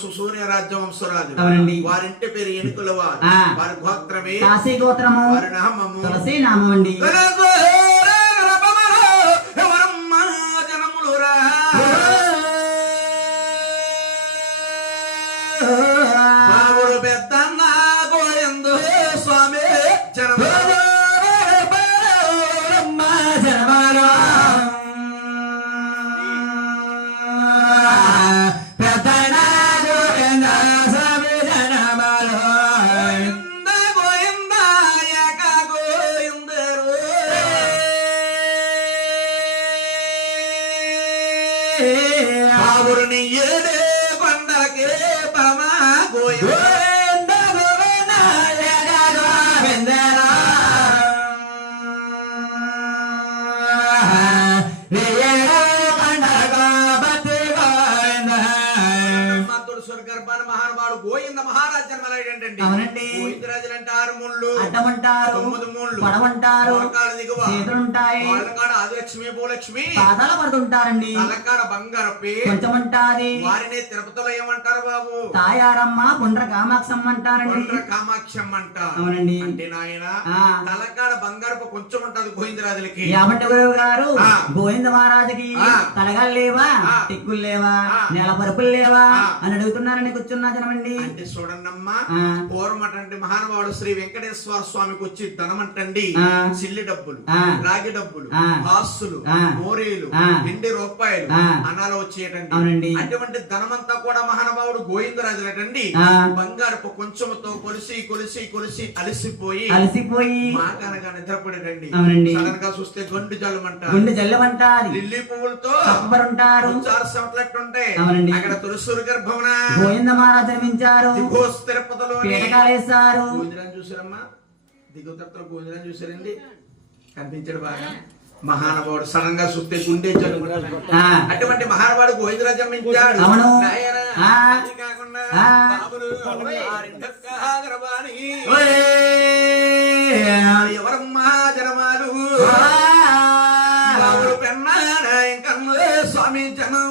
సూర్య రాజ్య వంశరాజు అవునండి. వారింటి పేరు ఎనుకుల వారు వారి గోత్రమే కాశీ గోత్రము వారి నామము తులసి నామం అండి. జనములురా బాబులు పెద్దన్న గోయందు స్వామి జనములు బాబుని ఏడే పండకే పమా స్వర్గర్భాన్ని మహానుభావుడు గోవింద మహారాజ్ జన్మలేడండి. అవునండి. గోవిందరాజులు అంటే 6 ముళ్ళు అడ్డమంటారు 9 ముళ్ళు పడమంటారు దిగువ చేతులుంటాయి వాళ్ళకాడ ఆదిలక్ష్మి భూలక్ష్మి పాదాల పడుతుంటారండి. తలకాడ బంగారు కొంచెమంటాది వారిని తిరుపతిలో ఏమంటారు బాబు? తాయారమ్మ పుండ్ర కామాక్షమ్మ అంటారండి. పుండ్ర కామాక్షమ్మ అంటారు. అవునండి. అంటే నాయన తలకాడ బంగారపు కొంచెం ఉంటది గోవిందరాజులకి. యామంట గురువు గారు గోవింద మహారాజుకి తలగాలు లేవా టిక్కులు లేవా నెల పరుపులు లేవా అని అడుగుతున్నారని కూర్చున్నా జనమండి. అంటే చూడండమ్మా పూర్వమటండి మహానుభావుడు శ్రీ వెంకటేశ్వర స్వామికి వచ్చి ధనమంటండి సిల్లి డబ్బులు రాగి డబ్బులు ఆస్తులు మోరీలు 2 రూపాయలు అనాలు వచ్చేటండి. అటువంటి ధనమంతా కూడా మహానుభావుడు గోవిందరాజులటండి బంగారపు కొంచెంతో కొలిసి కొలిసి కొలిసి అలసిపోయి మాకనగా నిద్రపడేటండి. సడన్ గా చూస్తే గుండు జల్లమంటారు లిల్లీ పువ్వులతో ఉంటాయి. అక్కడ తులసూరు గర్భమున గోవింద మహారాజు జన్మించారు. తిరుపతిలో గోవిందరాజు చూసారమ్మా దిగువ తిరుపతిలో గోవిందరాజు చూసారండి కనిపించాడు బాగా మహానుభావుడు. సడన్ గా చూస్తే గుండె జల్లు అటువంటి మహానుభావుడు గోవిందరాజు జన్మించాడు. కాకుండా ఎవరమ్మా జనమాలు బాబులు పెన్నాడు స్వామి జనం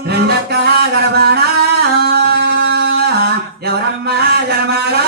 ఎవరమ్మా జనమాలా